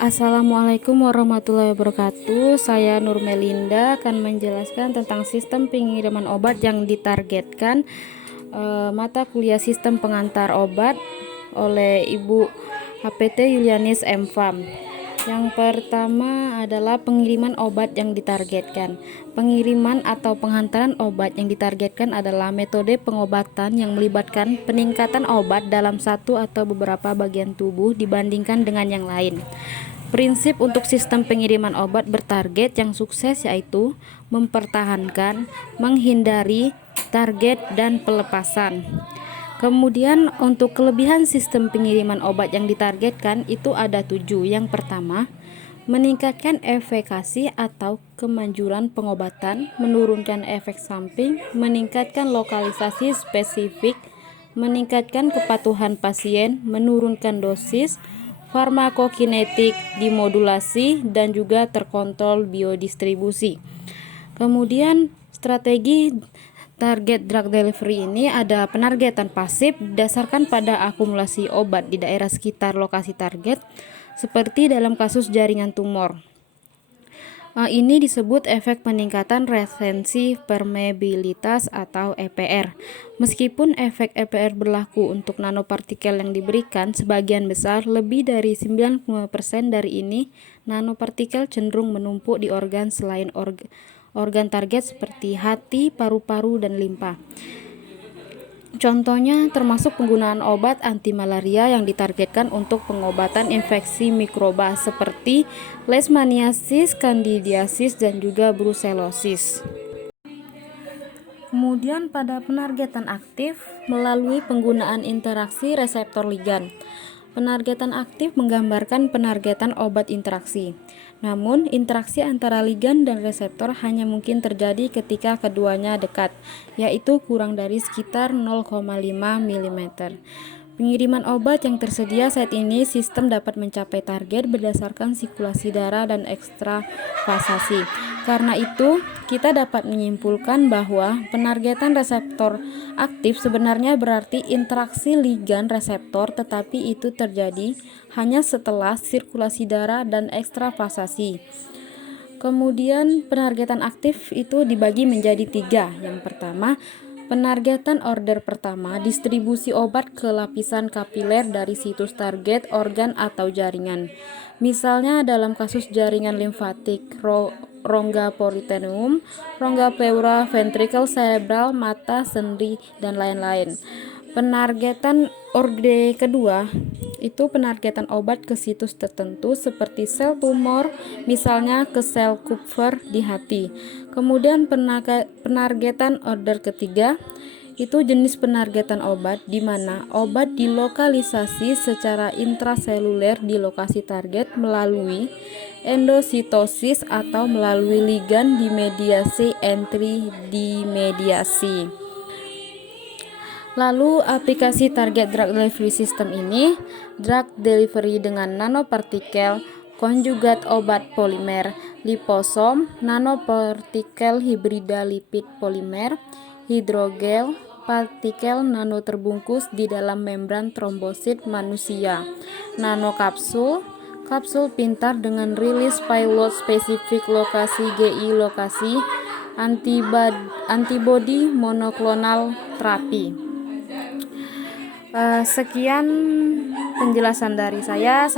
Assalamualaikum warahmatullahi wabarakatuh. Saya Nur Melinda akan menjelaskan tentang sistem pengiriman obat yang ditargetkan, mata kuliah sistem pengantar obat oleh Ibu HPT Yulianis M.Fam. Yang pertama adalah pengiriman obat yang ditargetkan. Pengiriman atau penghantaran obat yang ditargetkan adalah metode pengobatan yang melibatkan peningkatan obat dalam satu atau beberapa bagian tubuh dibandingkan dengan yang lain. Prinsip untuk sistem pengiriman obat bertarget yang sukses yaitu mempertahankan, menghindari target, dan pelepasan. Kemudian untuk kelebihan sistem pengiriman obat yang ditargetkan itu ada 7. Yang pertama, meningkatkan efikasi atau kemanjuran pengobatan, menurunkan efek samping, meningkatkan lokalisasi spesifik, meningkatkan kepatuhan pasien, menurunkan dosis, farmakokinetik dimodulasi, dan juga terkontrol biodistribusi. Kemudian strategi target drug delivery ini ada penargetan pasif berdasarkan pada akumulasi obat di daerah sekitar lokasi target, seperti dalam kasus jaringan tumor. Ini disebut efek peningkatan retensi permeabilitas atau EPR. Meskipun efek EPR berlaku untuk nanopartikel yang diberikan, sebagian besar, lebih dari 95% dari ini, nanopartikel cenderung menumpuk di organ selain organ target seperti hati, paru-paru, dan limpa. Contohnya termasuk penggunaan obat anti malaria yang ditargetkan untuk pengobatan infeksi mikroba seperti leishmaniasis, candidiasis, dan juga brucellosis. Kemudian pada penargetan aktif melalui penggunaan interaksi reseptor ligan. Penargetan aktif menggambarkan penargetan obat interaksi. Namun, interaksi antara ligan dan reseptor hanya mungkin terjadi ketika keduanya dekat, yaitu kurang dari sekitar 0,5 mm. Pengiriman obat yang tersedia saat ini, sistem dapat mencapai target berdasarkan sirkulasi darah dan ekstravasasi. Karena itu, kita dapat menyimpulkan bahwa penargetan reseptor aktif sebenarnya berarti interaksi ligan reseptor, tetapi itu terjadi hanya setelah sirkulasi darah dan ekstravasasi. Kemudian penargetan aktif itu dibagi menjadi 3. Yang pertama, penargetan order pertama, distribusi obat ke lapisan kapiler dari situs target organ atau jaringan. Misalnya dalam kasus jaringan limfatik, rongga peritoneum, rongga pleura, ventrikel cerebral, mata, sendi, dan lain-lain. Penargetan orde kedua itu penargetan obat ke situs tertentu seperti sel tumor, misalnya ke sel Kupffer di hati. Kemudian penargetan order ketiga itu jenis penargetan obat di mana obat dilokalisasi secara intraseluler di lokasi target melalui endositosis atau melalui ligan dimediasi entry dimediasi. Lalu aplikasi target drug delivery system ini, drug delivery dengan nanopartikel, konjugat obat polimer, liposom, nanopartikel hibrida lipid polimer, hidrogel, partikel nano terbungkus di dalam membran trombosit manusia, nanokapsul, kapsul pintar dengan rilis payload spesifik lokasi GI lokasi, antibody monoklonal terapi. Sekian penjelasan dari saya.